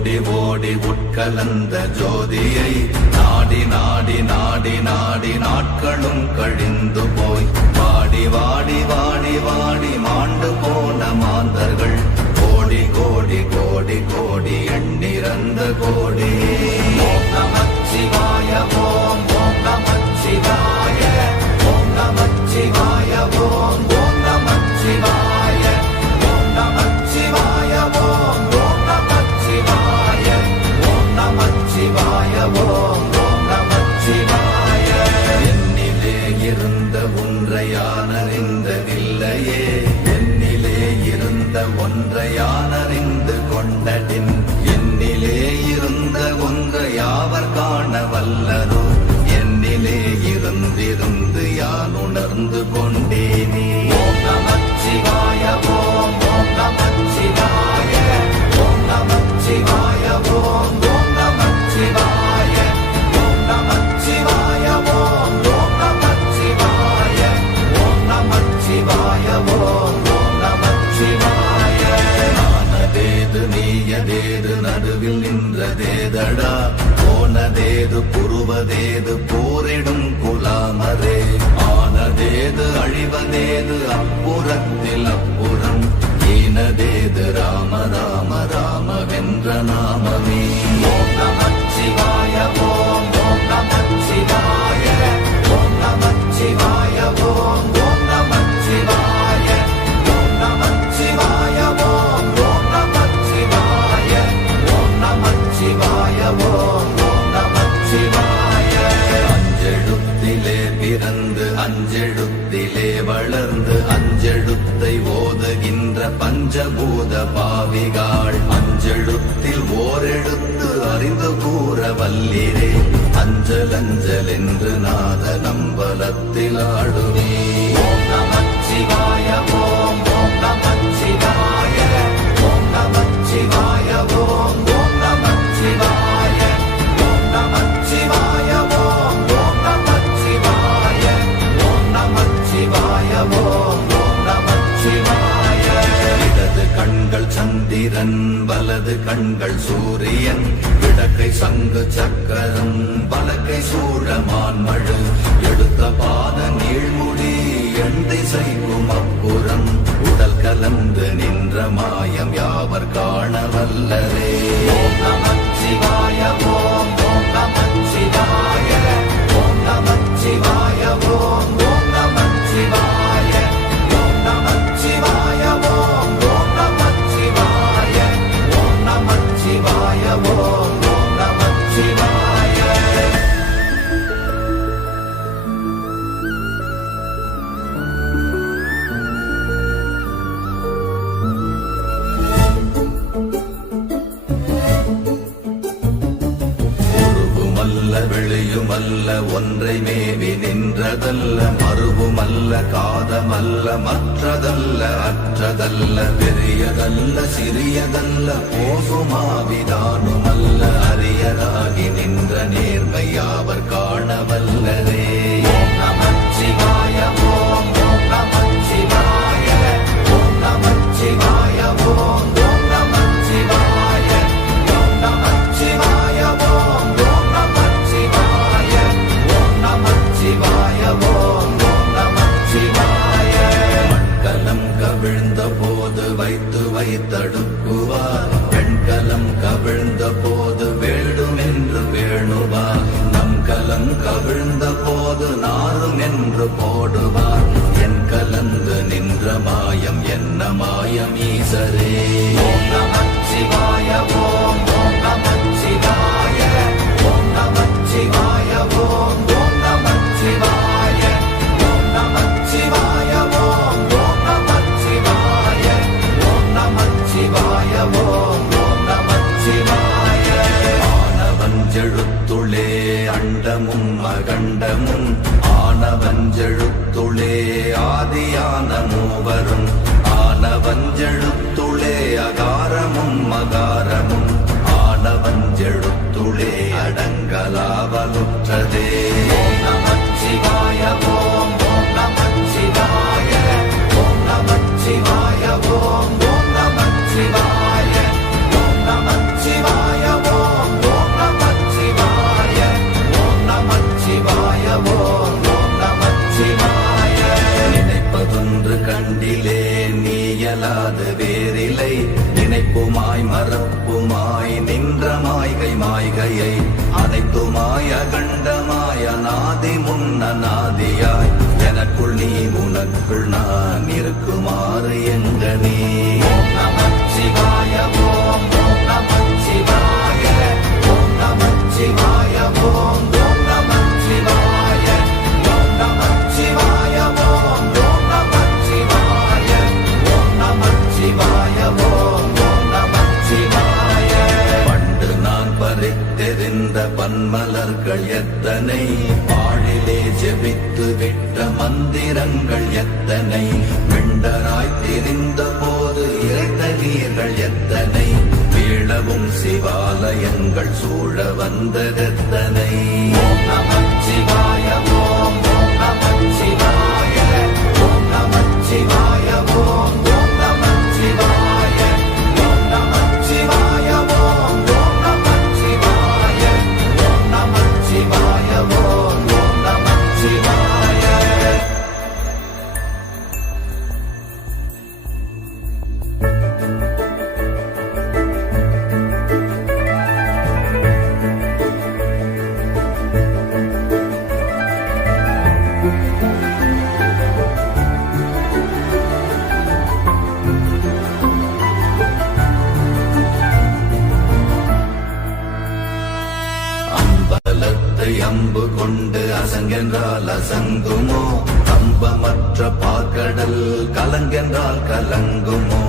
ஓடி ஓடி உட்கலந்த ஜோதியை நாடி நாடி நாடி நாடி நாட்களும் கழிந்து போய் வாடி வாடி வாடி வாடி மாண்டு போன மாந்தர்கள் கோடி கோடி கோடி கோடி எண்ணிறந்த கோடி. ஓம் நமச்சிவாய ஓம் ஓம் நமச்சிவாய ஓம் நமச்சிவாய ஓம் ஓம் நமச்சிவாய ஓம் நமச்சிவாய ஓம் ஓம் நமச்சிவாய ஓம் நமச்சிவாய ஓம் ஓம் நமச்சிவாய. என்னிலே இருந்த ஒன்றை யான் அறிந்ததில்லையே, என்னிலே இருந்த ஒன்றை யான் அறிந்து கொண்டடின், என்னிலே இருந்த ஒன்றை யாவர் காண வல்லரோ, என்னிலே இருந்திருந்து யான் உணர்ந்து கொண்டேனே. ஓம் நமச்சிவாய ஓம் ஓம் நமச்சிவாய ஓம் நமச்சிவாய ஓம் ஓம் நமச்சிவாய ஓம் நமச்சிவாய ஓம் ஓம் நமச்சிவாய ஓம் நமச்சிவாய ஓம் ஓம் நமச்சிவாய. நானதேது நீயதேது நடுவில் நின்றதேதடா, போனதேது புருவதேது போரிடும் குலாமரே, ஆனதேது அழிவதேது அப்புறத்தில் அப்புறம், ஈனதேது ராம ராம ராம வென்ற நாமமே. ஓம் நமச்சிவாய ஓம் ஓம் நமச்சிவாய ஓம் நமச்சிவாய ஓம் ஓம் நமச்சிவாய ஓம் நமச்சிவாய ஓம் ஓம் நமச்சிவாய ஓம் நமச்சிவாய ஓம் ஓம் நமச்சிவாய. அஞ்செழுத்திலே பிறந்து அஞ்செழுத்திலே வளர்ந்து அஞ்செழுத்தை ஓதுகின்ற பஞ்சபூத பாவிகாள், அஞ்செழுத்தில் ஓரெழுத்து அறிந்து கூற வல்லிரே, அஞ்சல் அஞ்சல் என்று நாத நம்பலத்தில் ஆடுவே. ஓம் நமச்சிவாய ஓம் ஓம் நமச்சிவாய ஓம் நமச்சிவாய ஓம் ஓம் நமச்சிவாய ஓம் நமச்சிவாய ஓம் ஓம் நமச்சிவாய ஓம் நமச்சிவாய ஓம் ஓம் நமச்சிவாய. இடது கண்கள் சந்திரன் வலது கண்கள் சூரியன், இடக்கை சங்கு சக்கரம் வலக்கை சூழமான் மழு, எடுத்த பாத நீழ்முடி எண் திசைக்கும் அப்புறம், உடல் கலந்து நின்ற மாயம் யாவர் காண வல்லரே. ஓம் நமச்சிவாய ஓம் ஓம் நமச்சிவாய ஓம் நமச்சிவாய ஓம் ஓம் நமச்சிவாய ஓம் நமச்சிவாய ஓம் ஓம் நமச்சிவாய ஓம் நமச்சிவாய ஓம் ஓம் நமச்சிவாய. உருவுமல்ல வெளியுமல்ல ஒன்றை மேவி நின்றதல்ல, மறுவுமல்ல காதமல்ல மற்றதல்ல அற்றதல்ல, பெரியதல்ல சிறியதல்ல போகுமாவிதானுமல்ல, அரியராகி நின்ற நேர்மை யாவர் காண வல்லரே. ஓம் நமச்சிவாய ஓம் ஓம் நமச்சிவாய ஓம் நமச்சிவாய ஓம் ஓம் நமச்சிவாய ஓம் நமச்சிவாய ஓம் ஓம் நமச்சிவாய ஓம் நமச்சிவாய ஓம் ஓம் நமச்சிவாய. மண்கலம் கவிழ்ந்த போது வைத்து வைத்தடுக்குவார், பெண்கலம் கவிழ்ந்த போது வேண்டும் என்று வேணுவார், நம் கலம் கவிழ்ந்த போது நாரும் என்று போடுவார், என் கலந்து நின்ற மாயம் என்ன மாயம் ஈசரே. ஓம் நமச்சிவாய ஓம் ஓம் நமச்சிவாய ஓம் நமச்சிவாய ஓம் ஓம் நமச்சிவாய ஓம் நமச்சிவாய ஓம் ஓம் நமச்சிவாய ஓம் நமச்சிவாய ஓம் ஓம் நமச்சிவாய. ஆனவஞ்செழுத்துளே அண்டமும் அகண்டமும், ஆனவஞ்செழுத்துளே ஆதியான மூவரும், ஆனவஞ்செழுத்துளே அகாரமும் அகாரமும், ஆனவஞ்செழுத்துளே அடங்கலாவலுற்றதே. ஓம் நமச்சிவாய ஓம் ஓம் நமச்சிவாய ஓம் நமச்சிவாய ஓம் ஓம் நமச்சிவாய ஓம் நமச்சிவாய மாய்கையை அனைத்துமாய கண்டமாய நாதி முன்ன நாதியாய் எனக்குள் நீ உனக்குள் நான் இருக்குமாறு எங்க நீ ஓம் நமச்சிவாய ஓம் ஓம் நமச்சிவாய ஓம் நமச்சிவாய ஓம் ஓம் நமச்சிவாய ஓம் நமச்சிவாய ஓம் ஓம் நமச்சிவாய ஓம் நமச்சிவாய ஓம் ஓம் நமச்சிவாய பண்டு நான் பறித்தெறிந்த பன்மலர்கள் எத்தனை பாழிலே ஜெபித்து விட்ட மந்திரங்கள் எத்தனை மிண்டராய் திரிந்த போது இறைத்த நீர்கள் எத்தனை வீழவும் சிவாலயங்கள் சூழ வந்ததெத்தனை ஓம் நமச்சிவாய ஓம் ஓம் நமச்சிவாய ஓம் நமச்சிவாய ஓம் ஓம் நமச்சிவாய ஓம் நமச்சிவாய ஓம் ஓம் நமச்சிவாய ஓம் நமச்சிவாய ஓம் ஓம் நமச்சிவாய அம்பலத்தை அம்பு கொண்டு அசங்கென்றால் அசங்குமோ கம்பமற்ற பாக்கடல் கலங்கென்றால் கலங்குமோ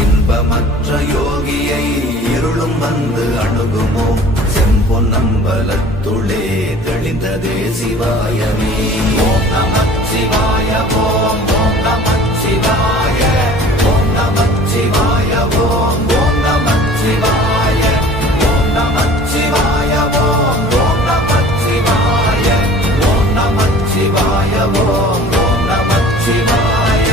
இன்பமற்ற யோகியை இருளும் வந்து அணுகுமோ செம்பொன்னம்பலத்துளே தெளிந்ததே சிவாயமே ஓம் நமச்சிவாய ஓம் ஓம் நமச்சிவாய ஓம் நமச்சிவாய ஓம் ஓம் நமச்சிவாய ஓம் நமச்சிவாய ஓம் ஓம் நமச்சிவாய ஓம் நமச்சிவாய ஓம் ஓம் நமச்சிவாய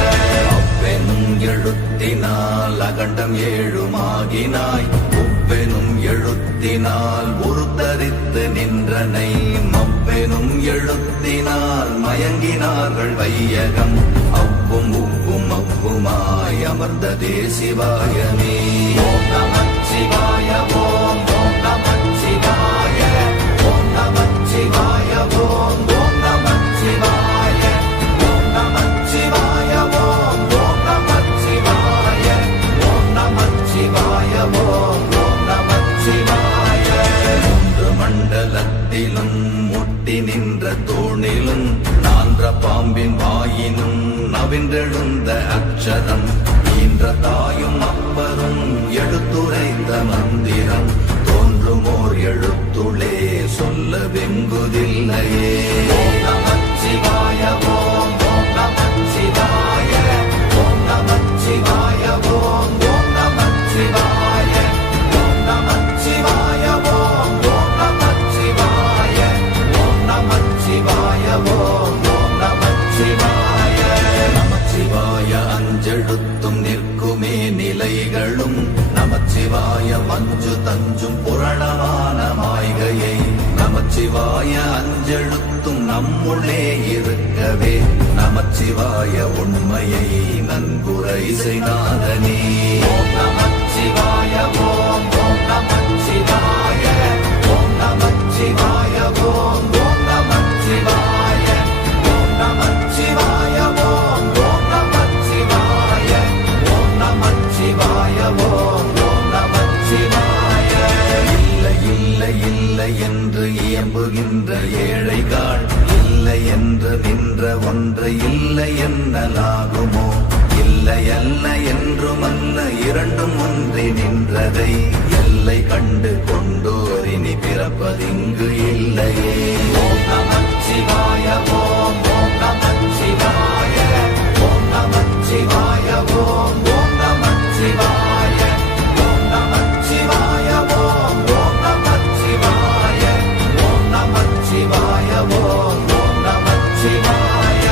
அவ்வெனும் எழுத்தினால் அகண்டம் ஏழுமாகினாய் உவ்வெனும் எழுத்தினால் உருத்தரித்து நின்றனை மவ்வெனும் எழுத்தினால் மயங்கினார்கள் வையகம் அவ்வும் உவ்வும் அவ்வுமாய் அமர்ந்ததே சிவாயமே ஓம் நமச்சிவாய ஓம் ஓம் நமச்சிவாய ஓம் நமச்சிவாய ஓம் ஓம் நமச்சிவாய ஓம் நமச்சிவாய ஓம் ஓம் நமச்சிவாய ஓம் நமச்சிவாய ஓம் ஓம் நமச்சிவாய மூன்று மண்டலத்திலும் முட்டி நின்ற தூணிலும் நான்ற பாம்பின் வாயினும் நவின்றெழுந்த அக்ஷரம் ஈன்ற தாயும் அப்பரும் எடுத்துரைத்த மந்திரம் தோன்றுமோர் எழுத்துளே சொல்ல வெங்குதில்லையே ஓம் நமச்சிவாய ஓம் ஓம் நமச்சிவாய ஓம் நமச்சிவாய ஓம் ஓம் நமச்சிவாய ஓம் நமச்சிவாய ஓம் ஓம் நமச்சிவாய ஓம் நமச்சிவாய ஓம் ஓம் நமச்சிவாய நமச்சிவாய அஞ்செழுத்தும் நிற்குமே நிலைகளும் நமச்சிவாய மஞ்சு தஞ்சும் புரணமான மாய்கையை நமச்சிவாய அஞ்செழுத்தும் நம்முள்ளே இருக்கவே நமச்சிவாய உண்மையை நன்குரை செய்தாதனே ஓம் நமச்சிவாய ஓம் ஓம் நமச்சிவாய ஓம் நமச்சிவாய ஓம் ஓம் நமச்சிவாய ஓம் நமச்சிவாய ஓம் ஓம் நமச்சிவாய ஓம் நமச்சிவாய ஓம் ஓம் நமச்சிவாய இல்லை இல்லை இல்லை என்று இயம்புகின்ற ஏழைகள் இல்லை என்று நின்ற ஒன்று இல்லை என்னலாகுமோ இல்லை அல்ல என்றுமல்ல இரண்டும் ஒன்றி நின்றதை எல்லை கண்டு கொண்டோரினி பிறப்பதிங்கு இல்லையே ஓம் நமச்சிவாய ஓம் ஓம் நமச்சிவாய ஓம் நமச்சிவாய ஓம் ஓம் நமச்சிவாய ஓம் நமச்சிவாய ஓம் ஓம் நமச்சிவாய ஓம் நமச்சிவாய ஓம் ஓம் நமச்சிவாய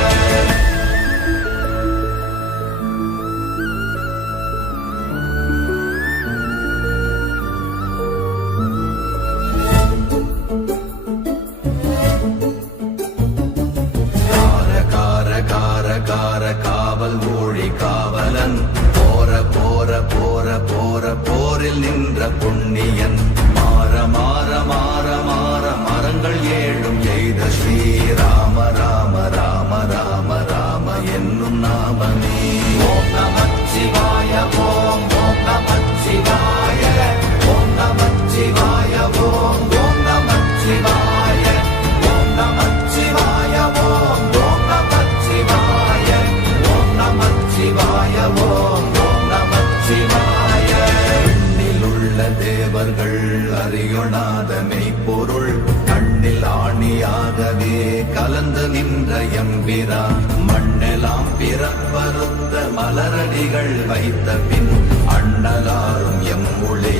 நின்ற எம்பிரா மண்ணெல்லாம் பிறப்பறுத்த மலரடிகள் வைத்த பின் அண்ணலாரும் எம்முளே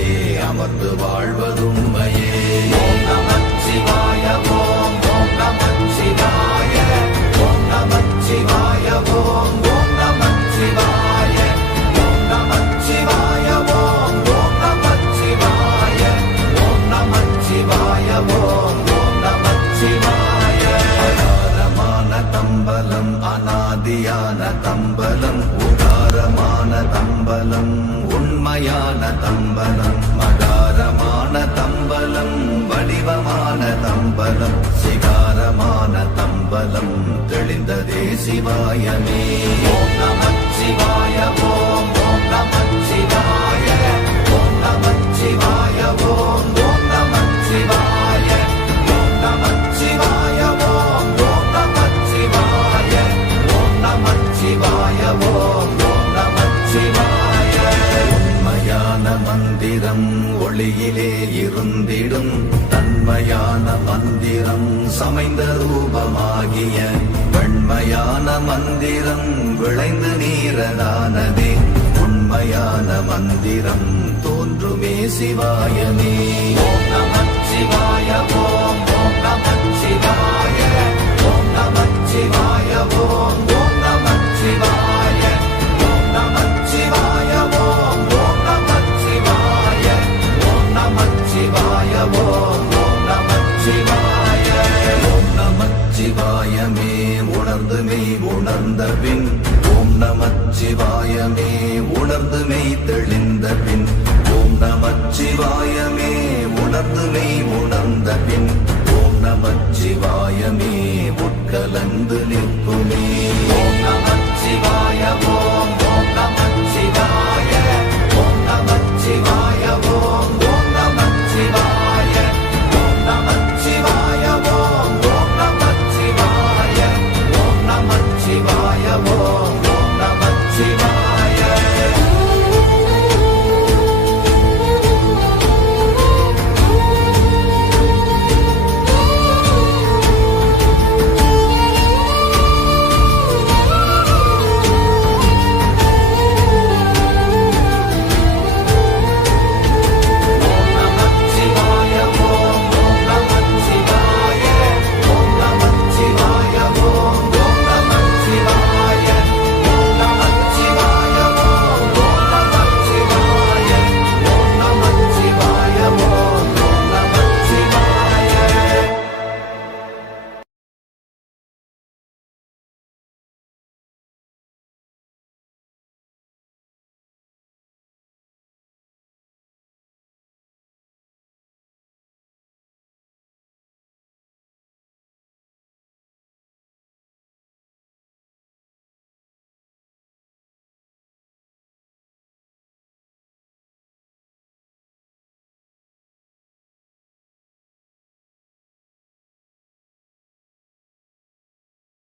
அமர்ந்து வாழ்வதுண்மையே. ஓம் நமச்சிவாய ஓம் ஓம் நமச்சிவாய ஓம் நமச்சிவாய ஓம் ஓம் நமச்சிவாய ஓம் நமச்சிவாய ஓம் ஓம் நமச்சிவாய ஓம் நமச்சிவாய ஓம் ஓம் நமச்சிவாய. அகாரமான தம்பலம் அநாதியான தம்பலம் உதாரமான தம்பலம் உண்மையான தம்பலம் மகாரமான தம்பலம் வடிவமான தம்பலம் சிகாரமான தம்பலம் தெளிந்ததே சிவாயமே. ஓம் நமச்சிவாய ஓம் ஓம் நமச்சிவாய ஓம் நமச்சிவாய ஓம் ஓம் நமச்சிவாய ஓம் நமச்சிவாய ஓம் ஓம் நமச்சிவாய ஓம் நமச்சிவாய ஓம் ஓம் நமச்சிவாய. உண்மையான மந்திரம் ஒளியிலே இருந்திடும் தன்மையான மந்திரம் சமைந்த ரூபமாகிய வெண்மையான மந்திரம் விளைந்து நீரதானதே உண்மையான மந்திரம் தோன்றுமே சிவாயமே. ஓம் நமச்சிவாய ஓம் ஓம் நமச்சிவாய ஓம் நமச்சிவாய ஓம் ஓம் நமச்சிவாய ஓம் நமச்சிவாய ஓம் ஓம் நமச்சிவாய ஓம் நமச்சிவாய ஓம் ஓம் நமச்சிவாய. ஓம் நமச்சிவாயமே உணர்ந்து மெய் உணர்ந்த பின் ஓம் நமச்சிவாயமே உணர்ந்து மெய் தெளிந்த பின் ஓம் நமச்சிவாயமே உணர்ந்து மெய் உணர்ந்த பின் ஓம் நமச்சிவாயமே உட்கலந்து நிற்குமே. ஓம் நமச்சிவாய ஓம்